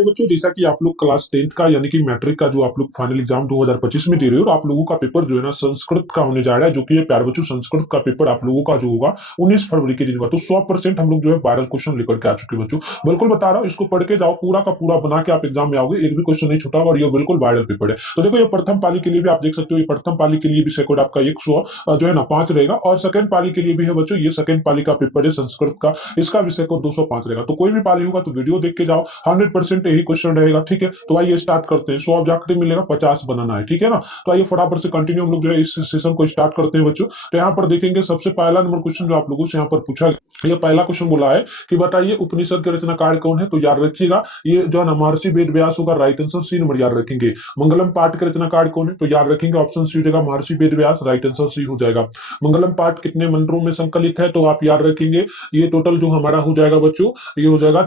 करते हैं बच्चों, जैसा कि आप लोग क्लास 10th का यानी कि मैट्रिक का जो आप लोग फाइनल एग्जाम 2025 में दे रहे हो, और आप लोगों का पेपर जो है ना संस्कृत का होने जा रहा है, जो कि ये प्यारे बच्चों संस्कृत का पेपर आप लोगों का जो होगा 19 फरवरी के दिन होगा। तो 100% हम लोग जो है वायरल क्वेश्चन लेकर के आ चुके हैं बच्चों। बिल्कुल बता रहा हूँ, इसको पढ़ के जाओ, पूरा का पूरा बना के आप एग्जाम में आओगे, एक भी क्वेश्चन नहीं छूटा होगा, और ये बिल्कुल वायरल पेपर है। तो देखो, ये प्रथम पाली के लिए भी आप देख सकते हो, ये प्रथम पाली के लिए भी सेकंड आपका 100 जो है ना 5 रहेगा, और सेकंड पाली के लिए भी है बच्चों, ये सेकंड पाली का पेपर है संस्कृत का, इसका विषय को 205 रहेगा। तो कोई भी पाली होगा तो वीडियो देख के जाओ, 100% यही क्वेश्चन रहेगा। ठीक है, तो आइए स्टार्ट करते हैं। 100 ऑब्जेक्टिव मिलेगा, 50 बनाना है। ठीक है ना, तो आइए फटाफट से कंटिन्यू हम लोग जो है इस सेशन को स्टार्ट करते हैं बच्चों। तो यहाँ पर देखेंगे सबसे पहला नंबर क्वेश्चन जो आप लोगों से यहाँ पर पूछा गया, ये पहला क्वेश्चन बोला है कि बताइए उपनिषद के रचनाकार कौन है। तो याद रखिएगा, ये जो है ना महर्षि वेद व्यास होगा, राइट आंसर सी नंबर याद रखेंगे। मंगलम पाठ के रचनाकार कौन है। तो याद रखेंगे ऑप्शन सी हो जाएगा महर्षि वेद व्यास, राइट आंसर सी हो जाएगा। मंगलम पाठ कितने मंत्रों में संकलित है। तो आप याद रखेंगे ये टोटल जो हमारा हो जाएगा बच्चों, ये हो जाएगा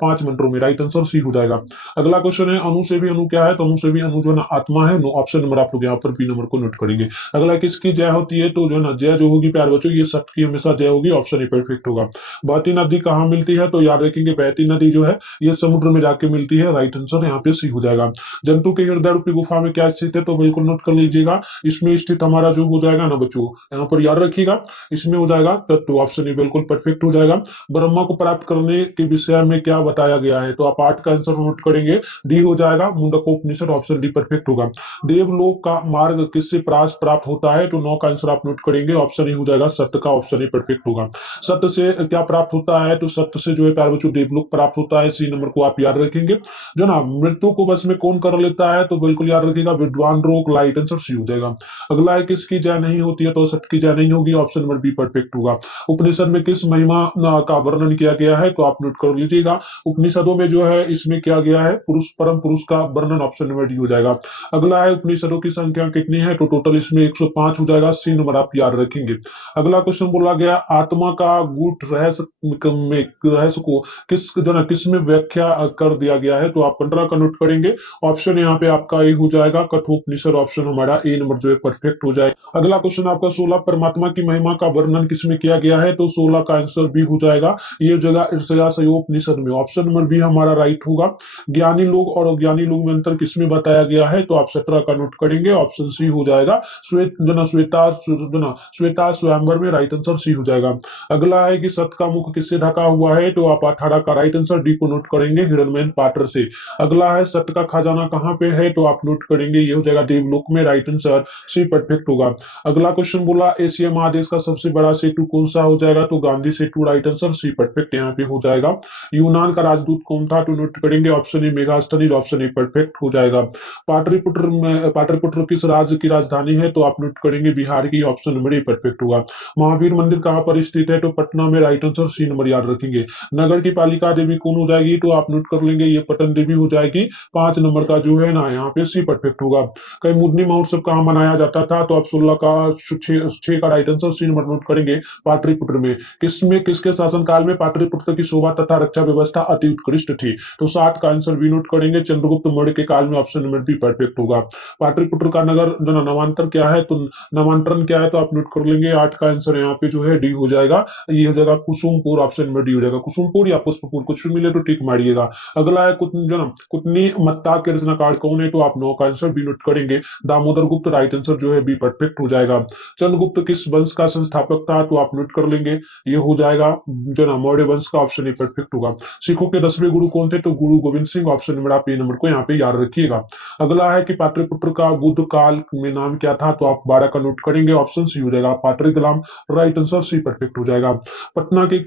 5 मंत्रों में, राइट आंसर सी हो जाएगा। अगला क्वेश्चन है अणु से भी अणु क्या है। तो अणु से भी अणु जो है ना आत्मा है। ऑप्शन नंबर आप लोग यहाँ पर बी नंबर को नोट करेंगे। अगला किसकी जय होती है। तो जो है ना जय जो होगी प्यार बच्चों, ये सत्य की हमेशा जय होगी, ऑप्शन ए परफेक्ट होगा। बहती नदी कहाँ मिलती है। तो याद रखेंगे बहती नदी जो है ये समुद्र में जाके मिलती है, राइट आंसर यहाँ पे सी हो जाएगा। जंतु के हृदय रूपी गुफा में क्या स्थित है। तो बिल्कुल नोट कर लीजिएगा, इसमें स्थित हमारा जो हो जाएगा ना बच्चों, यहाँ पर याद रखिएगा, इसमें हो जाएगा तत्व, ऑप्शन ए बिल्कुल परफेक्ट हो जाएगा। ब्रह्मा को प्राप्त करने के विषय में क्या बताया गया है। तो आप 8 का आंसर नोट करेंगे, डी हो जाएगा मुंडकोपनिषद, ऑप्शन डी परफेक्ट होगा। देवलोक का मार्ग किससे प्राप्त होता है। तो 9 का आंसर आप नोट करेंगे, ऑप्शन ए हो जाएगा सत्य का, ऑप्शन ए परफेक्ट होगा। सत्य से क्या प्राप्त होता है। तो सत्य से जो है प्यारे बच्चों देवलोक प्राप्त होता है, सी नंबर को आप याद रखेंगे। जो ना मृत्यु को बस में कौन कर लेता है। तो बिल्कुल याद रखिएगा विद्वान रोग, राइट आंसर सी हो जाएगा। अगला है किसकी जय नहीं होती है। तो सत्य की जय नहीं होगी, ऑप्शन नंबर बी परफेक्ट होगा। उपनिषद में किस महिमा का वर्णन किया गया है। तो आप नोट कर लीजिएगा, उपनिषदों में जो है इसमें किया गया है पुरुष परम पुरुष का वर्णन, ऑप्शन नंबर डी हो जाएगा। अगला है उपनिषदों की संख्या कितनी है। तो टोटल इसमें 105 हो जाएगा, सी नंबर आप याद रखेंगे। अगला क्वेश्चन बोला गया आत्मा का गूढ़ रहस्य को किस में व्याख्या कर दिया गया है। तो आप 15 का नोट करेंगे, ऑप्शन यहाँ पे आपका ए हो जाएगा कठोपनिषद, ऑप्शन हमारा ए नंबर जो है परफेक्ट हो जाएगा। अगला क्वेश्चन आपका 16 परमात्मा की महिमा का वर्णन किसमें किया गया है। तो 16 का आंसर बी हो जाएगा, ये जगह ईर्ष्यासयोपनिषद में, ऑप्शन नंबर बी हमारा राइट होगा। ज्ञानी लोग और अज्ञानी लोग में अंतर किसमें बताया गया है। तो आप 17 का नोट करेंगे, ऑप्शन सी हो जाएगा श्वेता स्वयंवर में, राइट आंसर सी हो जाएगा। अगला है कि सत का मुख किससे ढका हुआ है। तो आप 18 का राइट आंसर डी को नोट करेंगे, हिरण्मय पात्र से। अगला है सत का खजाना कहाँ पे है। तो आप नोट करेंगे, ये हो जाएगा देवलोक में, राइट आंसर सी परफेक्ट होगा। अगला क्वेश्चन बोला एशिया महादेश का सबसे बड़ा सेतु कौन सा हो जाएगा। तो गांधी सेतु, राइट आंसर सी परफेक्ट यहाँ पे हो जाएगा। यूनान का राजदूत कौन था। तो नोट करेंगे, option A Megasthenes, option a perfect हो जाएगा। पाटलिपुत्र किस राज्य की राजधानी है। तो आप नोट करेंगे बिहार की, ऑप्शन नंबर ए परफेक्ट होगा। महावीर मंदिर कहाँ पर स्थित है। तो पटना में, राइट आंसर सी नंबर याद रखेंगे। नगर की पालिका देवी कौन हो जाएगी। तो आप नोट कर लेंगे, ये पटन देवी हो जाएगी, 5 नंबर का जो है ना यहाँ पे सी परफेक्ट होगा। कई मुदनी महोत्सव कहाँ मनाया जाता था। तो आप 16 का 6 का right answer C number note करेंगे, पाटलिपुत्र में। किसके शासनकाल में पाटलिपुत्र की शोभा तथा रक्षा व्यवस्था अति उत्कृष्ट थी। तो 7 का आंसर भी नोट करेंगे, चंद्रगुप्त मौर्य के काल में, ऑप्शन नंबर बी परफेक्ट होगा। पाटलिपुत्र का नगर जो नामांतर क्या है। तो नामांतरण क्या है। तो आप नोट कर लेंगे, 8 का आंसर यहाँ पे जो है डी हो जाएगा, ये हो जाएगा कुसुमपुर, ऑप्शन नंबर डी हो जाएगा। कुसुमपुर या पुष्पपुर कुछ भी मिले तो टिक मारिएगा। अगला है कुतनी मत्ता के रचनाकार कौन है। तो आप 9 का आंसर बी नोट करेंगे, दामोदर गुप्त, राइट आंसर जो है बी परफेक्ट हो जाएगा। चंद्रगुप्त किस वंश का संस्थापक था। तो आप नोट कर लेंगे, ये हो जाएगा जो ना मौर्य वंश का, ऑप्शन ए परफेक्ट होगा। सिखों के 10वें गुरु कौन थे। तो गुरु गोविंद सिंह, ऑप्शन नंबर आप ए नंबर को यहाँ पे याद रखिएगा। अगला है कि पाटलिपुत्र का बुद्ध काल में नाम क्या था। तो आप 12 का नोट करेंगे, ऑप्शन सी हो जाएगा Pataligram, right answer C perfect हो जाएगा। पटना के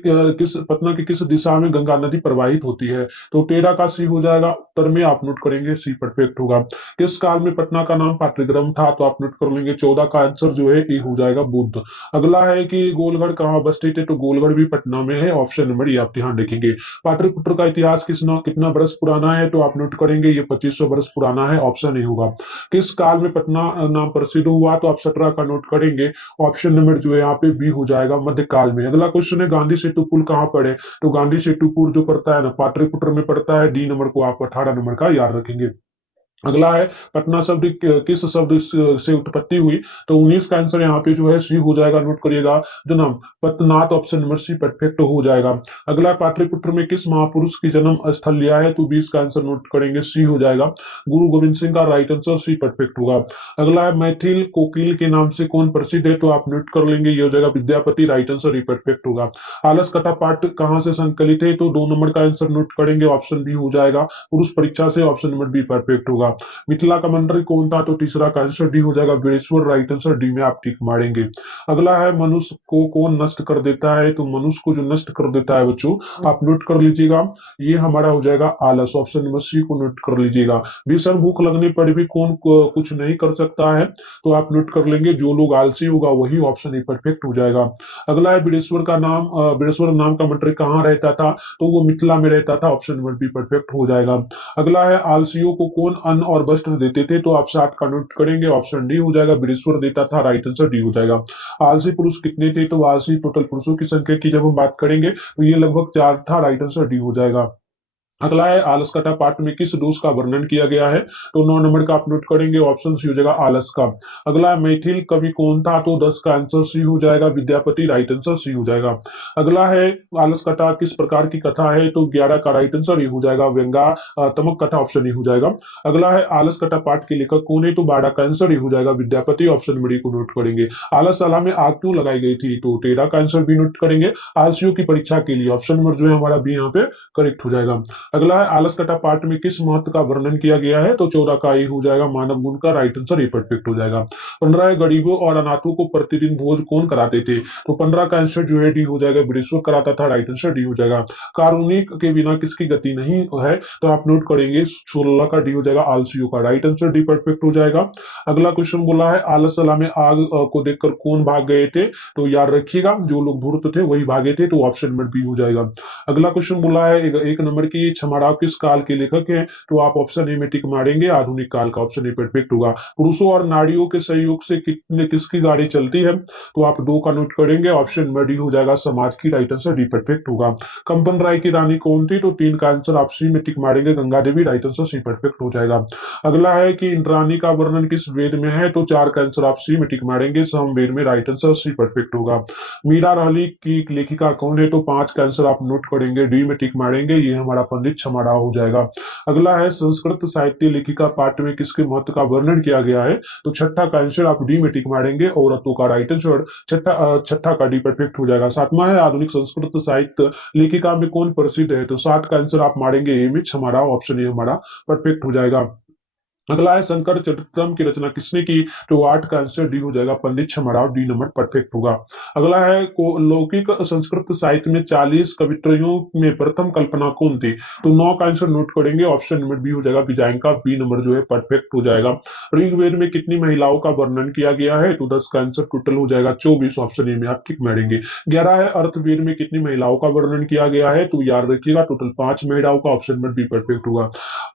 किस दिशा में गंगा नदी प्रवाहित होती है। तो 13 का सी हो जाएगा, उत्तर में, आप नोट करेंगे सी परफेक्ट होगा। किस काल में पटना का नाम पाटलिग्राम था। तो आप नोट कर लेंगे, 14 का आंसर जो है ए हो जाएगा बुद्ध। अगला है कि गोलगढ़ कहाँ स्थित है। तो गोलगढ़ भी पटना में है, ऑप्शन नंबर ये आप ध्यान रखेंगे। पाटलिपुत्र का इतिहास कितना वर्ष पुराना है। तो आप नोट करेंगे, ये 2500 वर्ष पुराना है, ऑप्शन ए होगा। किस काल में पटना नाम प्रसिद्ध हुआ। तो आप 17 का नोट करेंगे, ऑप्शन नंबर जो है यहाँ पे बी हो जाएगा, मध्यकाल में। अगला क्वेश्चन है गांधी सेतु पुल कहाँ पर है। तो गांधी सेतु पुल जो पड़ता है ना पाटलिपुत्र में पड़ता है, डी नंबर को आप 18 नंबर का याद रखेंगे। अगला है पटना शब्द किस शब्द से उत्पत्ति हुई, तो 19 का आंसर यहाँ पे जो है सी हो जाएगा, नोट करिएगा। जो नाम पतनाथ, ऑप्शन नंबर सी परफेक्ट हो जाएगा। अगला पाटलिपुत्र में किस महापुरुष की जन्म स्थल लिया है, तो 20 का आंसर नोट करेंगे, सी हो जाएगा, गुरु गोविंद सिंह का राइट आंसर सी परफेक्ट होगा। अगला है मैथिल कोकिल के नाम से कौन प्रसिद्ध है, तो आप नोट कर लेंगे, ये हो जाएगा विद्यापति, राइट आंसर ई परफेक्ट होगा। आलस कथा पाठ कहाँ से संकलित है, तो 2 नंबर का आंसर नोट करेंगे, ऑप्शन बी हो जाएगा, पुरुष परीक्षा से, ऑप्शन नंबर बी परफेक्ट होगा। मिथिला का मंत्री कौन था, तो तीसरा का आंसर डी हो जाएगा, वीरेश्वर, राइट आंसर डी में आप टिक मारेंगे। अगला है मनुष्य को कौन नष्ट कर देता है, तो मनुष्य को जो नष्ट कर देता है बच्चों, आप नोट कर लीजिएगा, ये हमारा हो जाएगा आलस, ऑप्शन नंबर सी को नोट कर लीजिएगा। भीषण भूख लगने पर भी कौन कुछ नहीं कर सकता है, तो आप नोट कर लेंगे, जो लोग आलसी होगा वही, ऑप्शन ए परफेक्ट हो जाएगा। अगला है वीरेश्वर नाम का मंत्री कहाँ रहता था, तो वो मिथिला में रहता था, ऑप्शन नंबर बी परफेक्ट हो जाएगा। अगला है आलसियों को कौन अन्न और वस्त्र देते थे, तो आप 60 का नोट करेंगे, ऑप्शन डी हो जाएगा, वीरेश्वर देता था, राइट आंसर डी हो जाएगा। आलसी पुरुष कितने थे, तो आलसी टोटल पुरुषों की संख्या की जब हम बात करेंगे तो ये लगभग 4 था, राइट आंसर डी हो जाएगा। अगला है आलस कटा पाठ में किस दोष का वर्णन किया गया है, तो 9 नंबर का आप नोट करेंगे, ऑप्शन सी हो जाएगा, आलस का। अगला है मैथिल कवि कौन था, तो 10 का आंसर सी हो जाएगा, विद्यापति, राइट आंसर सी हो जाएगा। अगला है आलस कटा किस प्रकार की कथा है, तो 11 का राइट आंसर ये हो जाएगा, व्यंग्यात्मक कथा, ऑप्शन ये हो जाएगा। अगला है आलस कटा पाठ के लेखक कौन है, तो 12 का आंसर ये हो जाएगा, विद्यापति, ऑप्शन नंबर को नोट करेंगे। आलसशाला में आग क्यों लगाई गई थी, तो 13 का आंसर भी नोट करेंगे, आलसियों की परीक्षा के लिए, ऑप्शन नंबर जो है हमारा बी यहाँ पे करेक्ट हो जाएगा। अगला है आलस कटा पाठ में किस महत्व का वर्णन किया गया है, तो 14 का ये हो जाएगा, मानव गुण का, राइट आंसर ये परफेक्ट हो जाएगा। 15 है गरीबों और अनाथों को प्रतिदिन भोज कौन कराते थे, तो 15 का आंसर जो है डी हो जाएगा, वीरेश्वर कराता था, राइट आंसर डी हो जाएगा। कारुणिक के बिना किसकी गति नहीं है, तो आप नोट करेंगे, 16 का डी हो जाएगा, आलसियों का, राइट आंसर डी परफेक्ट हो जाएगा। अगला क्वेश्चन बोला है आलसला में आग को देखकर कौन भाग गए थे, तो याद रखिएगा, जो लोग धूर्त थे वही भागे थे, तो ऑप्शन नंबर बी हो जाएगा। अगला क्वेश्चन बोला है 1 नंबर की क्षमाराव किस काल के लेखक हैं, तो आप ऑप्शन ए में टिक मारेंगे, आधुनिक काल का, ऑप्शन ए परफेक्ट होगा। पुरुषों और नारियों के सहयोग से कितने किसकी गाड़ी चलती है, तो आप 2 का नोट करेंगे, ऑप्शन नंबर डी हो जाएगा, समाज की, राइट आंसर डी परफेक्ट होगा। कंपन राय की रानी कौन थी, तो 3 का आंसर आप सी में टिक मारेंगे, Ganga Devi, right answer C perfect हो जाएगा। अगला है कि इंद्राणी का वर्णन किस वेद में है, तो 4 का आंसर आप सी में टिक मारेंगे, समवेद में, राइट आंसर सी परफेक्ट होगा। मीरा रहली की लेखिका कौन है, तो 5 का आंसर आप नोट करेंगे, डी में टिक मारेंगे, ये हमारा पंडित छमाराव हो जाएगा। अगला है संस्कृत साहित्य लेखिका पाठ में किसके महत्व का वर्णन किया गया है, तो 6 का आंसर आप डी में टिक मारेंगे, औरतों का, राइट आंसर, 6 का डी परफेक्ट हो जाएगा। 7वां है आधुनिक संस्कृत साहित्य लेखिका में कौन प्रसिद्ध है, तो 7 का आंसर आप मारेंगे, ए में छमाराव, ऑप्शन ए हमारा परफेक्ट हो जाएगा। अगला है शंकर चरित्रम की रचना किसने की, तो 8 का आंसर डी हो जाएगा, पंडित छमाराव, डी नंबर परफेक्ट होगा। अगला है लौकिक संस्कृत साहित्य में 40 कवित्रियों में प्रथम कल्पना कौन थी, तो 9 का आंसर नोट करेंगे, ऑप्शन नंबर बी हो जाएगा, विजयांका, बी नंबर जो है परफेक्ट हो जाएगा। ऋग्वेद में कितनी महिलाओं का वर्णन किया गया है, तो 10 का आंसर टोटल हो जाएगा 24, ऑप्शन ए में आप टिक मारेंगे। 11 है अर्थवेद में कितनी महिलाओं का वर्णन किया गया है, तो याद रखिएगा टोटल 5 महिलाओं का, ऑप्शन नंबर बी परफेक्ट होगा।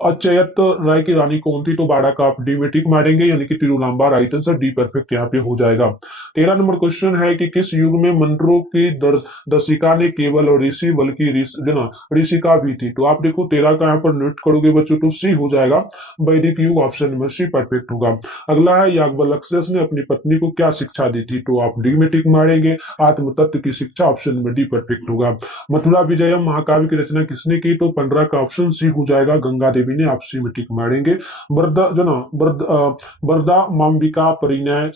अचयत राय की रानी कौन थी, तो 12 का आप डी में टिक मारेंगे, यानी कि तिरुलांबा, राइट आंसर डी परफेक्ट यहाँ पे हो जाएगा। 13 नंबर क्वेश्चन है कि किस युग में मंत्रों की दर्शिका ने केवल ऋषि बल्कि ऋषिका भी थी, तो आप देखो 13 का यहाँ पर नोट करोगे बच्चों, तो सी हो जाएगा, वैदिक युग, ऑप्शन नंबर सी परफेक्ट होगा। अगला है याज्ञवल्क्य ने अपनी पत्नी को क्या शिक्षा दी थी, तो आप डी में टिक मारेंगे, आत्म तत्व की शिक्षा, ऑप्शन नंबर डी परफेक्ट होगा। मथुरा विजयम महाकाव्य की रचना किसने की, तो 15 का ऑप्शन सी हो जाएगा, गंगा देवी ने, आप सी में टिक मारेंगे। वरदा जो ना वरदा माम्बिका परिणय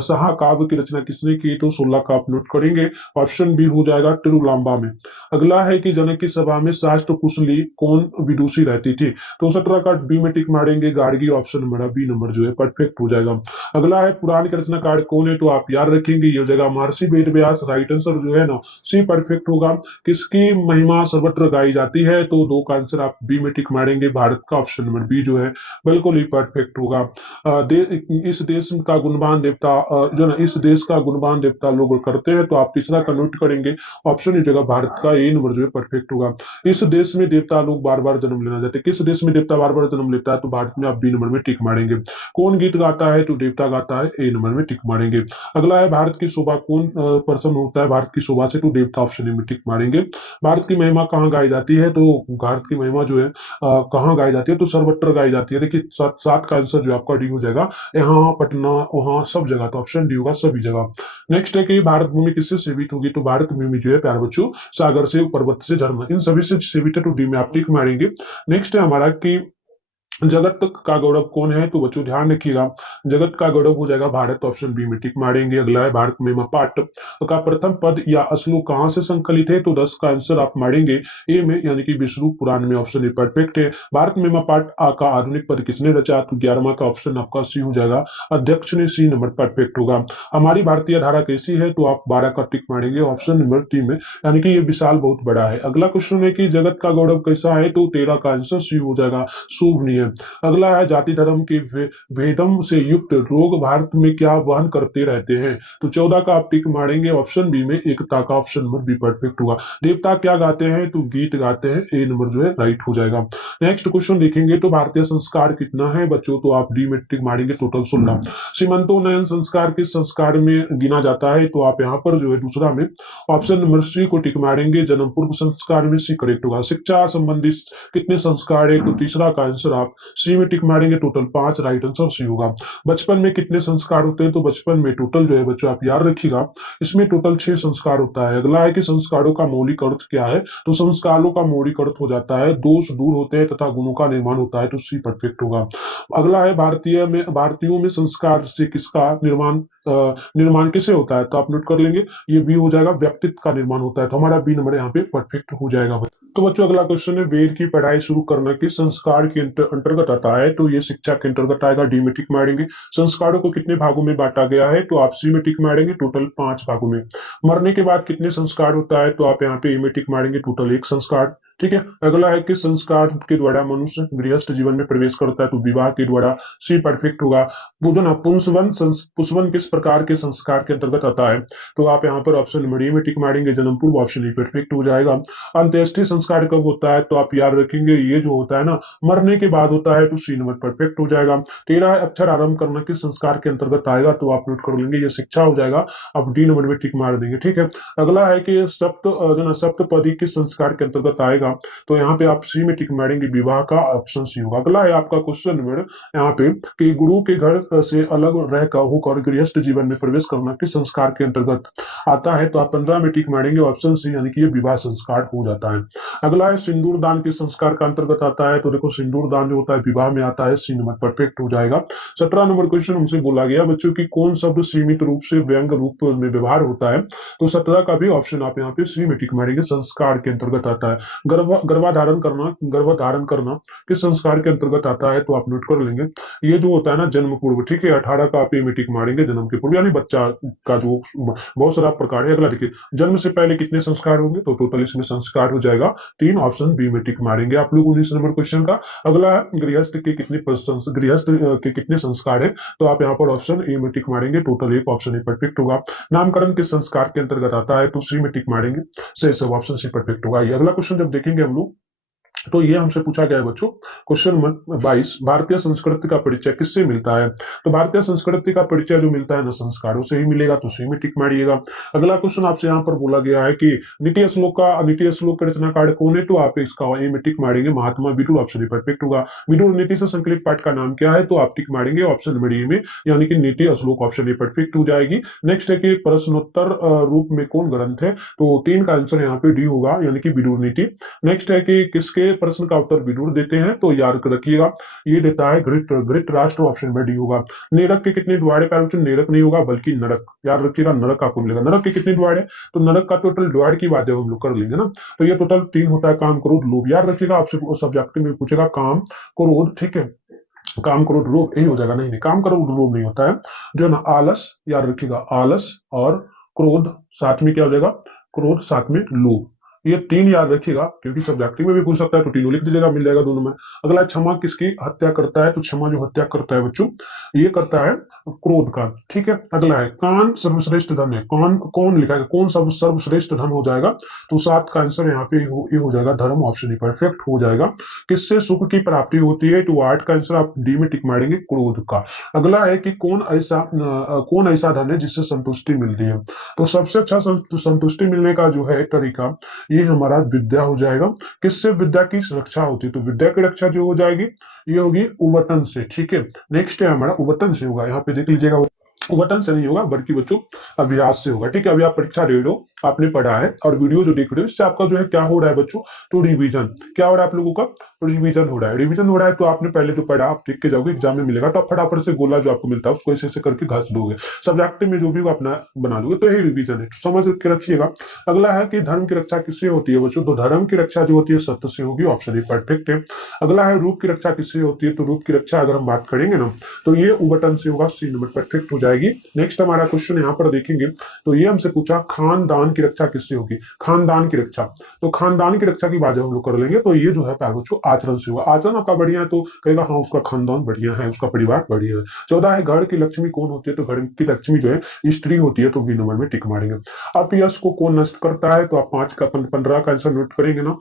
सहाकाव्य की रचना किसने की, तो 16 का आप नोट करेंगे, ऑप्शन बी हो जाएगा, तिरुलांबा में। अगला है कि जनक की सभा में शास्त्र कुशली कौन विदुषी रहती थी, तो 17 का बी में टिक मारेंगे, Gargi, option number B number जो है परफेक्ट हो जाएगा। अगला है पुराण के रचनाकार कौन है, तो आप याद रखेंगे, ये हो जाएगा महर्षि वेद व्यास, राइट आंसर जो है ना सी परफेक्ट होगा। किसकी महिमा सर्वत्र गाई जाती है, तो 2 का आंसर आप बी में टिक मारेंगे, भारत का, ऑप्शन नंबर बी जो है बिल्कुल ही परफेक्ट होगा। इस देश का गुणगान देवता जो ना इस देश का गुणवान देवता लोग करते हैं, तो आप तीसरा का नोट करेंगे। ऑप्शन इस जगह भारत का ए नंबर जो है परफेक्ट होगा। इस देश में देवता लोग बार बार जन्म लेना चाहते हैं, किस देश में देवता बार बार जन्म लेता है, तो भारत में आप बी नंबर में टिक मारेंगे। कौन गीत गाता है, तो देवता गाता है, ए नंबर में टिक मारेंगे। अगला है भारत की शोभा कौन पर्सन होता है भारत की शोभा से, तो देवता, ऑप्शन ए में टिक मारेंगे। भारत की महिमा कहाँ गाई जाती है, तो भारत की महिमा जो है कहाँ गाई जाती है, तो सर्वत्र गाई जाती है। देखिए सात सात का आंसर जो आपका डी हो जाएगा, यहाँ पटना वहां सब जगह, तो ऑप्शन डी होगा सभी जगह। नेक्स्ट है कि भारत भूमि किससे सेवित होगी, तो भारत भूमि जो है प्यारे बच्चों सागर से, पर्वत से, झरना, इन सभी से सेवित है, तो डी में आप टिक मारेंगे। नेक्स्ट है हमारा कि जगत का गौरव कौन है, तो बच्चों ध्यान रखिएगा, जगत का गौरव हो जाएगा भारत, ऑप्शन बी में टिक मारेंगे। अगला है भारत में पाठ का प्रथम पद या श्लोक कहां से संकलित है, तो 10 का आंसर आप मारेंगे ए में, यानी कि विष्णु पुराण में, ऑप्शन ए परफेक्ट है। भारत में पाठ का आधुनिक पद किसने रचा, तो 11वां का ऑप्शन आपका सी हो जाएगा, अध्यक्ष ने, सी नंबर परफेक्ट होगा। हमारी भारतीय धारा कैसी है, तो आप 12 का टिक मारेंगे, ऑप्शन नंबर टी में, यानी कि ये विशाल बहुत बड़ा है। अगला क्वेश्चन है कि जगत का गौरव कैसा है, तो 13 का आंसर सी हो जाएगा, शोभनीय। अगला है जाति धर्म के भेदम से युक्त रोग भारत में क्या वहन करते रहते हैं, तो 14 का आप टिक मारेंगे, ऑप्शन बी में एकता का, ऑप्शन नंबर बी परफेक्ट होगा। देवता क्या गाते हैं, तो गीत गाते हैं, ए नंबर जो है राइट हो जाएगा। नेक्स्ट क्वेश्चन देखेंगे तो भारतीय संस्कार कितना है बच्चों, तो आप डी में टिक मारेंगे, टोटल 16। सीमंतोन्नयन संस्कार किस संस्कार में गिना जाता है, तो आप यहाँ पर जो है दूसरा में ऑप्शन नंबर सी को टिक मारेंगे, जन्म पूर्व संस्कार में सी करेक्ट होगा। शिक्षा संबंधी कितने संस्कार है, तो तीसरा का आंसर आप सी में टिक मारेंगे, टोटल 5, राइट आंसर सी होगा। बचपन में कितने संस्कार होते हैं, तो बचपन में टोटल जो है बच्चों आप याद रखिएगा, इसमें टोटल 6 संस्कार होता है। अगला है कि संस्कारों का मौलिक अर्थ क्या है, तो संस्कारों का मौलिक अर्थ हो जाता है दोष दूर होते हैं तथा गुणों का निर्माण होता है, तो सी परफेक्ट होगा। अगला है भारतीयों में संस्कार से किसका निर्माण किसे होता है, तो आप नोट कर लेंगे, ये बी हो जाएगा, व्यक्तित्व का निर्माण होता है, तो हमारा बी नंबर यहाँ पे परफेक्ट हो जाएगा। तो बच्चों अगला क्वेश्चन है, वेद की पढ़ाई शुरू करना किस संस्कार के अंतर्गत आता है, तो ये शिक्षा के अंतर्गत आएगा, डी में टिक मारेंगे। संस्कारों को कितने भागों में बांटा गया है, तो आप सी में टिक मारेंगे, टोटल 5 भागों में। मरने के बाद कितने संस्कार होता है, तो आप यहाँ पे ए में टिक मारेंगे, टोटल 1 संस्कार। ठीक है, अगला है कि संस्कार के द्वारा मनुष्य गृहस्थ जीवन में प्रवेश करता है, तो विवाह के द्वारा, सी परफेक्ट होगा। पुंसवन किस प्रकार के संस्कार के अंतर्गत आता है, तो आप यहाँ पर ऑप्शन नंबर ए में टिक मारेंगे, जन्म पूर्व, ऑप्शन ए परफेक्ट हो जाएगा। अंत्येष्टि संस्कार कब होता है, तो आप याद रखेंगे, ये जो होता है ना मरने के बाद होता है, तो सी नंबर परफेक्ट हो जाएगा। 13 अक्षर आरंभ करना किस संस्कार के अंतर्गत आएगा, तो आप नोट कर लेंगे, ये शिक्षा हो जाएगा, आप डी नंबर में टिक मार देंगे। ठीक है, अगला है कि सप्तपदी किस संस्कार के अंतर्गत आएगा, तो यहाँ पे आप सी में टिक मारेंगे, विवाह का, ऑप्शन सी होगा। अगला है आपका क्वेश्चन नंबर यहाँ पे कि गुरु के घर से अलग रहकर होकर गृहस्थ जीवन में प्रवेश करना किस संस्कार के अंतर्गत आता है, तो आप 15 में टिक मारेंगे, ऑप्शन सी, यानी कि ये विवाह संस्कार हो जाता है। अगला है सिंदूर दान किस संस्कार का अंतर्गत आता है, तो देखो सिंदूर दान जो होता है विवाह में आता है, सी नंबर परफेक्ट हो जाएगा। 17 नंबर क्वेश्चन हमसे बोला गया बच्चों की कौन शब्द सीमित रूप से व्यंग रूप में व्यवहार होता है, तो 17 का भी ऑप्शन आप यहाँ पे सी में टिक मारेंगे, संस्कार के अंतर्गत आता है। गर्भधारण करना किस संस्कार के अंतर्गत आता है, तो आप नोट कर लेंगे, ये जो होता है ना जन्म पूर्व। ठीक है, 18 का आप ए में टिक मारेंगे, जन्म के पूर्व, यानी बच्चा का जो बहुत सारा प्रकार है। अगला देखिए, जन्म से पहले कितने संस्कार होंगे, तो टोटल इसमें संस्कार हो जाएगा 3, ऑप्शन बी में टिक मारेंगे आप लोग 19 नंबर क्वेश्चन का। अगला है गृहस्थ के कितने संस्कार है, तो आप यहाँ पर ऑप्शन ए में टिक मारेंगे, टोटल 1, ऑप्शन ए परफेक्ट होगा। नामकरण किस संस्कार के अंतर्गत आता है, तो सी में टिक मारेंगे, सही सब ऑप्शन सी परफेक्ट होगा। ये अगला क्वेश्चन जब देखेंगे हम लोग, तो ये हमसे पूछा गया है बच्चों, क्वेश्चन नंबर 22, भारतीय संस्कृति का परिचय किससे मिलता है, तो भारतीय संस्कृति का परिचय जो मिलता है ना संस्कारों से ही मिलेगा, तो सी में टिक मारिएगा। अगला क्वेश्चन आपसे यहाँ पर बोला गया है कि नीति श्लोक का रचनाकार कौन है, तो आप इसका ए में टिक मारेंगे, महात्मा विदुर, ऑप्शन ए परफेक्ट होगा। विदुर नीति से संकलित पाठ का नाम क्या है, तो आप टिक मारेंगे, ऑप्शन नंबर ए में, यानी कि नीति श्लोक, ऑप्शन ए परफेक्ट हो जाएगी। नेक्स्ट है कि प्रश्नोत्तर रूप में कौन ग्रंथ है, तो 3 का आंसर यहाँ पे डी होगा, यानी कि विदुर नीति। नेक्स्ट है कि किसके प्रश्न का उत्तर विदुर देते हैं, तो याद रखिएगा ये देता है धृतराष्ट्र, ऑप्शन में डी होगा। नेरक के कितने द्वार है, नेरक नहीं होगा बल्कि नरक, याद रखिएगा, नरक आपको मिलेगा। नरक के कितने द्वार है, तो नरक का टोटल द्वार की बात जब हम लोग कर लेंगे ना, तो ये टोटल 3 होता है, काम, क्रोध, लोभ। याद रखिएगा, आपसे सब्जेक्ट में पूछेगा काम, क्रोध, ठीक है, काम, क्रोध, लोभ, यही हो जाएगा। नहीं, काम, क्रोध, लोभ नहीं होता है, जो ना आलस, याद रखिएगा, आलस और क्रोध साथ में क्या हो जाएगा, क्रोध साथ में लोभ, ये तीन याद रखिएगा क्योंकि सब्जेक्टिव में भी पूछ सकता है, तो तीनों लिख दीजिएगा, मिल जाएगा दोनों में। अगला है क्षमा किसकी हत्या करता है, तो क्षमा जो हत्या करता है बच्चों ये करता है क्रोध का। ठीक है। अगला है कान सर्वश्रेष्ठ धन है, कौन कौन लिखा है, कौन सर्वश्रेष्ठ धन हो जाएगा, तो सात का आंसर यहाँ पे ये हो जाएगा धर्म, ऑप्शन ही परफेक्ट हो जाएगा। किससे सुख की प्राप्ति होती है, तो आठ का आंसर आप डी में टिक मारेंगे, क्रोध का। अगला है कि कौन ऐसा धन है जिससे संतुष्टि मिलती है, तो सबसे अच्छा संतुष्टि मिलने का जो है तरीका ये हमारा विद्या हो जाएगा। किससे विद्या की रक्षा होती है, तो विद्या की रक्षा जो हो जाएगी ये होगी उवतन से। ठीक है। नेक्स्ट है हमारा उवतन से होगा, यहाँ पे देख लीजिएगा, वतन से नहीं होगा बल्कि बच्चों अभ्यास से होगा। ठीक है। अभी आप परीक्षा दे रहे हो, आपने पढ़ा है और वीडियो जो देख रहे हो इससे आपका जो है क्या हो रहा है बच्चों, तो रिवीजन क्या हो रहा है आप लोगों का, रिवीजन हो रहा है। रिवीजन हो रहा है तो आपने पहले जो पढ़ा आप देख के जाओगे, एग्जाम में मिलेगा तो आप फटाफट से गोला जो आपको मिलता है उसको ऐसे ऐसे करके घास दोगे, सब्जेक्टिव में जो भी अपना बना लोगे, तो यही रिवीजन है, तो समझ के रखिएगा। अगला है कि धर्म की रक्षा किससे होती है बच्चों, तो धर्म की रक्षा जो होती है सत्य से होगी, ऑप्शन ही परफेक्ट है। अगला है रूप की रक्षा किससे होती है, तो रूप की रक्षा अगर हम बात करेंगे ना तो ये उबटन से होगा, सी नंबर परफेक्ट हो जाएगी। नेक्स्ट हमारा क्वेश्चन यहाँ पर देखेंगे तो ये हमसे पूछा खानदान की रक्षा किससे होगी, खानदान की रक्षा, तो खानदान की रक्षा की बात हम लोग कर लेंगे तो ये जो है प्यारे बच्चों आचरण से होगा। आचरण आपका बढ़िया है तो कहेगा हाँ उसका खानदान बढ़िया है, उसका परिवार बढ़िया है। 14 है घर की लक्ष्मी कौन होती है, तो घर की लक्ष्मी जो है स्त्री होती है, तो बी नंबर में टिक मारेंगे। अपयश को कौन नष्ट करता है, तो आप 15 का आंसर नोट करेंगे ना,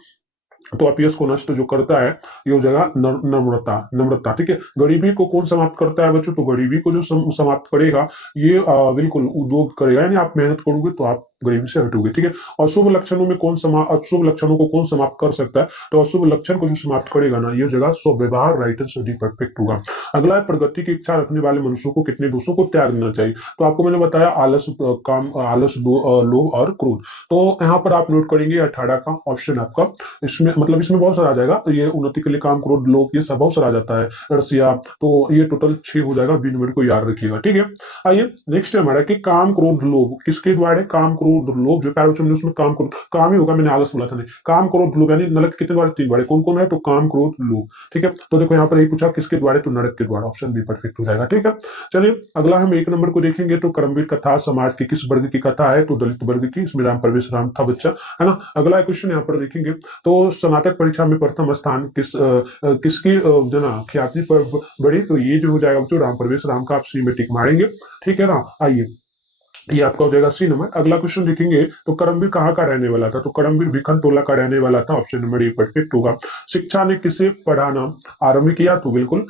तो अपयश को नष्ट जो करता है ये हो जाएगा नम्रता, नम्रता। ठीक है। गरीबी को कौन समाप्त करता है बच्चों, तो गरीबी को जो समाप्त करेगा ये बिल्कुल उद्योग करेगा, यानी आप मेहनत करोगे तो आप गरीबी से हटोगे। ठीक है। अशुभ लक्षणों में अशुभ लक्षणों को कौन समाप्त कर सकता है, तो अशुभ लक्षण को जो समाप्त करेगा ना ये हो जाएगा स्वव्यवहार, राइट आंसर डी परफेक्ट होगा। अगला है प्रगति की इच्छा रखने वाले मनुष्यों को कितने दोषों को त्यागना चाहिए, तो आपको मैंने बताया आलस, आलस, लोभ और क्रोध, तो यहाँ पर आप नोट करेंगे 18 का ऑप्शन आपका, इसमें मतलब इसमें बहुत सारा आ जाएगा, तो ये उन्नति के लिए काम, क्रोध, लोभ, ये सब बहुत सारा आ जाता है, रसिया, तो ये टोटल 6 हो जाएगा, बी नंबर को याद रखिएगा। ठीक है। आइए नेक्स्ट है हमारा कि काम, क्रोध, लोभ किसके द्वारा है, काम, क्रोध, लोभ जो पैरों में उसमें काम, क्रोध, काम ही होगा, मैंने आलस बोला था नहीं, काम, क्रोध, लोभ यानी नरक कितने द्वारा, 3 द्वारा, कौन कौन है, तो काम, क्रोध, लोभ। ठीक है। तो देखो यहाँ पर यही पूछा किसके द्वारा, तो नरक के द्वारा, ऑप्शन बी परफेक्ट हो जाएगा। ठीक है। चलिए अगला हम 1 नंबर को देखेंगे, तो कर्मवीर कथा समाज की किस वर्ग की कथा है, तो दलित वर्ग की, इसमें राम प्रवेश राम था बच्चा, है ना। अगला क्वेश्चन यहाँ पर देखेंगे तो स्नातक परीक्षा में प्रथम स्थान किसकी जो ना ख्याति पर बढ़ी, तो ये जो हो जाएगा बच्चों राम प्रवेश राम का, आप सी में टिक मारेंगे। ठीक है ना। आइए ये आपका हो जाएगा सी नंबर। अगला क्वेश्चन देखेंगे तो करमवीर कहाँ का रहने वाला था, तो करमवीर भिखन टोला का रहने वाला था, ऑप्शन नंबर ए परफेक्ट होगा। शिक्षा ने किसे पढ़ाना आरंभ किया, तो बिल्कुल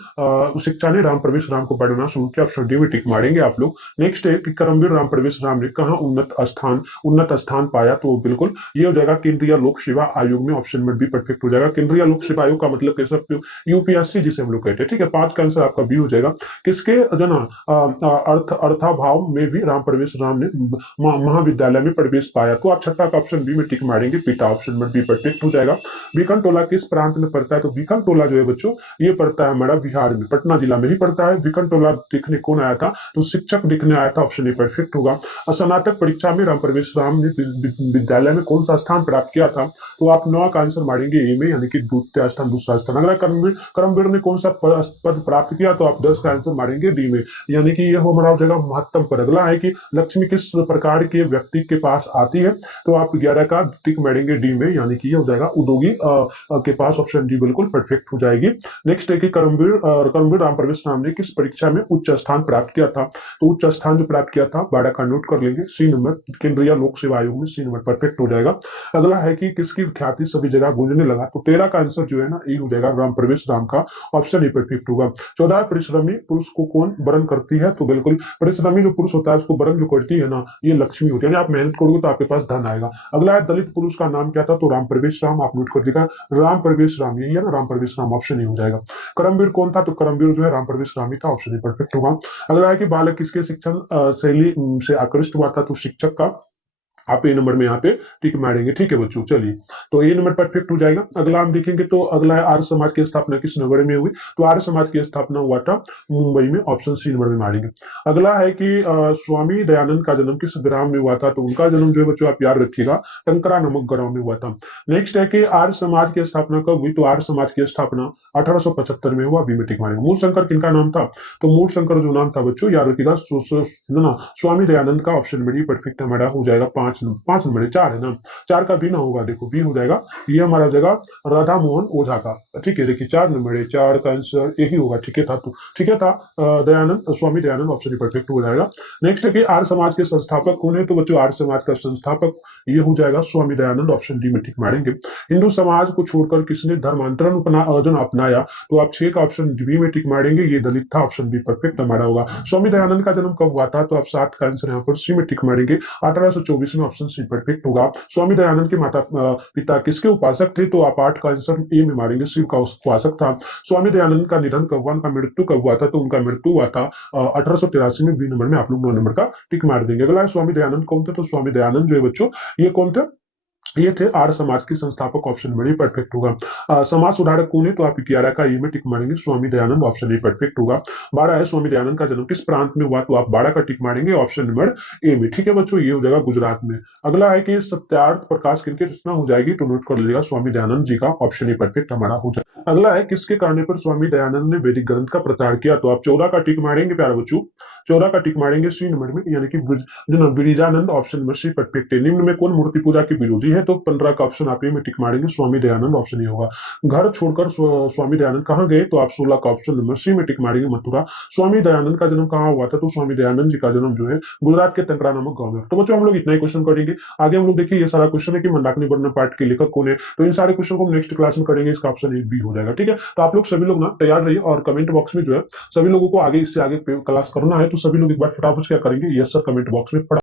शिक्षा ने राम प्रवेश राम को पढ़ाना शुरू किया, ऑप्शन डी में टिक मारेंगे आप लोग। नेक्स्ट है कि करमवीर राम प्रवेश राम ने कहा उन्नत स्थान पाया, तो बिल्कुल ये हो जाएगा केंद्रीय लोक सेवा आयोग में, ऑप्शन नंबर बी परफेक्ट हो जाएगा। केंद्रीय लोक सेवा आयोग का मतलब कह सकते हो यूपीएससी जिसे हम लोग कहते हैं। ठीक है। 5 का आंसर आपका बी हो जाएगा। किसके जो ना अर्थाभाव में भी राम प्रवेश राम ने महाविद्यालय में प्रवेश पाया, तो आप छठा का ऑप्शन बी में टिक मारेंगे, पिता, ऑप्शन नंबर बी परफेक्ट हो जाएगा। बीकन टोला किस प्रांत में पड़ता है, तो बीकन टोला जो है बच्चों ये पड़ता है हमारा बिहार में, पटना जिला में ही पड़ता है। बीकन टोला देखने कौन आया था, तो शिक्षक दिखने आया था, ऑप्शन ए परफेक्ट होगा। स्नातक परीक्षा में राम प्रवेश राम ने विद्यालय में कौन सा स्थान प्राप्त किया था, तो आप 9 का आंसर मारेंगे ए में, यानी कि द्वितीय स्थान, दूसरा स्थान। अगला कर्मवीर ने कौन सा पद प्राप्त किया, तो आप 10 का आंसर मारेंगे डी में, यानी कि यह हमारा हो जाएगा महत्तम पद। अगला है कि लक्ष्मी किस प्रकार के व्यक्ति के पास आती है, तो आप 11 का टिक मारेंगे डी में, यानी कि ये हो जाएगा उद्योगी के पास, ऑप्शन डी बिल्कुल परफेक्ट हो जाएगी। नेक्स्ट है कि कर्मवीर राम प्रवेश राम ने किस परीक्षा में उच्च स्थान प्राप्त किया था, तो उच्च स्थान जो प्राप्त किया था 12 का नोट कर लेंगे, सी नंबर केंद्रीय लोक सेवा आयोग में, सी नंबर परफेक्ट हो जाएगा। अगला है कि किसकी ख्याति सभी जगह गूंजने लगा, तो 13 का आंसर जो है ना ये हो जाएगा राम प्रवेश राम का, ऑप्शन ए परफेक्ट होगा। 14 परिश्रमी पुरुष को कौन वरण करती है, तो बिल्कुल परिश्रमी जो पुरुष होता है उसको वरण जो करती है ना ये लक्ष्मी होती है, यानी आप मेहनत करोगे तो आपके पास धन आएगा। अगला है दलित पुरुष का नाम क्या था, तो राम प्रवेश राम, आप नोट कर दीजिएगा, राम प्रवेश राम यही है ना, राम प्रवेश राम ऑप्शन ही हो जाएगा। करमवीर कौन था, तो करमवीर जो है राम प्रवेश राम ही था, ऑप्शन ही परफेक्ट होगा। अगला है कि बालक किसके शिक्षण शैली से आकृष्ट हुआ था, तो शिक्षक का, आप ए नंबर में यहाँ पे टिक मारेंगे। ठीक है बच्चों। चलिए तो ए नंबर परफेक्ट हो जाएगा। अगला हम देखेंगे तो अगला है आर्य समाज की स्थापना किस नगर में हुई, तो आर्य समाज की स्थापना हुआ था मुंबई में, ऑप्शन सी नंबर में मारेंगे। अगला है कि स्वामी दयानंद का जन्म किस ग्राम में हुआ था, तो उनका जन्म जो है बच्चों आप याद रखिएगा टंकरा नामक ग्राम में हुआ था। नेक्स्ट है कि आर्य समाज की स्थापना कब हुई, तो आर्य समाज की स्थापना 1875 में हुआ, बी में टिक मारेंगे। मूल शंकर किनका नाम था, तो मूल शंकर जो नाम था बच्चों याद रखिएगा स्वामी दयानंद का, ऑप्शन में परफेक्ट हमारा हो जाएगा। 5 पांच नंबर है, 4 है ना, 4 का बी ना होगा, देखो बी हो जाएगा, ये हमारा जगह राधा मोहन ओझा का। ठीक है, देखिए 4 नंबर है, 4 का आंसर यही होगा। ठीक है था, तो ठीक है था, दयानंद, स्वामी दयानंद ऑप्शन ही परफेक्ट हो जाएगा। नेक्स्ट है कि आर्य समाज के संस्थापक कौन है, तो बच्चों आर्य समाज का संस्थापक ये हो जाएगा स्वामी दयानंद, ऑप्शन डी में टिक मारेंगे। हिंदू समाज को छोड़कर किसने धर्मांतरण अपनाया, तो आप 6 का ऑप्शन बी में टिक मारेंगे, ये दलित था, ऑप्शन बी परफेक्ट हमारा होगा। स्वामी दयानंद का जन्म कब हुआ था, तो आप 7 का आंसर यहाँ पर सी में टिक मारेंगे, 1824 में, ऑप्शन सी परफेक्ट होगा। स्वामी दयानंद के माता पिता किसके उपासक थे, तो आप 8 का आंसर ए में मारेंगे, शिव का उपासक था। स्वामी दयानंद का निधन कब हुआ, उनका मृत्यु कब हुआ था, तो उनका मृत्यु हुआ था 1883 में, बी नंबर में आप लोग 9 नंबर का टिक मार देंगे। अगला है स्वामी दयानंद कौन थे, तो स्वामी दयानंद जो है बच्चों ये कौन थे, ये थे आर्य समाज के संस्थापक, ऑप्शन बड़ी परफेक्ट होगा। समाज सुधारक कौन है, तो आप 11 का ई में टिक मारेंगे, Swami Dayanand, option a perfect होगा। 12 है स्वामी दयानंद का जन्म किस प्रांत में हुआ, तो आप 12 का टिक मारेंगे, ऑप्शन नंबर ए में। ठीक है बच्चों, ये हो जाएगा गुजरात में। अगला है कि सत्यार्थ प्रकाश किनकी रचना हो जाएगी, तो नोट कर लीजिएगा स्वामी दयानंद जी का, ऑप्शन ए परफेक्ट हमारा हो जाएगा। अगला है किसके कहने पर स्वामी दयानंद ने वैदिक ग्रंथ का प्रचार किया, तो आप 14 का टिक मारेंगे प्यारे बच्चों, 14 का टिक मारेंगे सी नंबर में, यानी कि ब्रिजानंद, ऑप्शन नंबर सी परफेक्ट है। निम्न में कौन मूर्ति पूजा के विरोधी है, तो 15 का ऑप्शन आप ए में टिक मारेंगे, स्वामी दयानंद, ऑप्शन ये होगा। घर छोड़कर स्वामी दयानंद कहाँ गए, तो आप 16 का ऑप्शन नंबर सी में टिक मारेंगे, मथुरा। स्वामी दयानंद का जन्म कहाँ हुआ था, तो स्वामी दयानंद जी का जन्म जो है गुजरात के तंकरा नामक गांव में। तो बच्चों हम लोग इतना ही क्वेश्चन करेंगे, आगे हम लोग देखिए ये सारा क्वेश्चन है कि मंदाकिनी वर्णन पाठ के लेखक कौन है, तो इन सारे क्वेश्चन को हम नेक्स्ट क्लास में करेंगे, इसका ऑप्शन बी हो जाएगा। ठीक है, तो आप लोग सभी लोग ना तैयार रहिए, और कमेंट बॉक्स में जो है सभी लोगों को आगे इससे आगे क्लास करना है, तो सभी लोग एक बार फटाफट क्या करेंगे, यस सर कमेंट बॉक्स में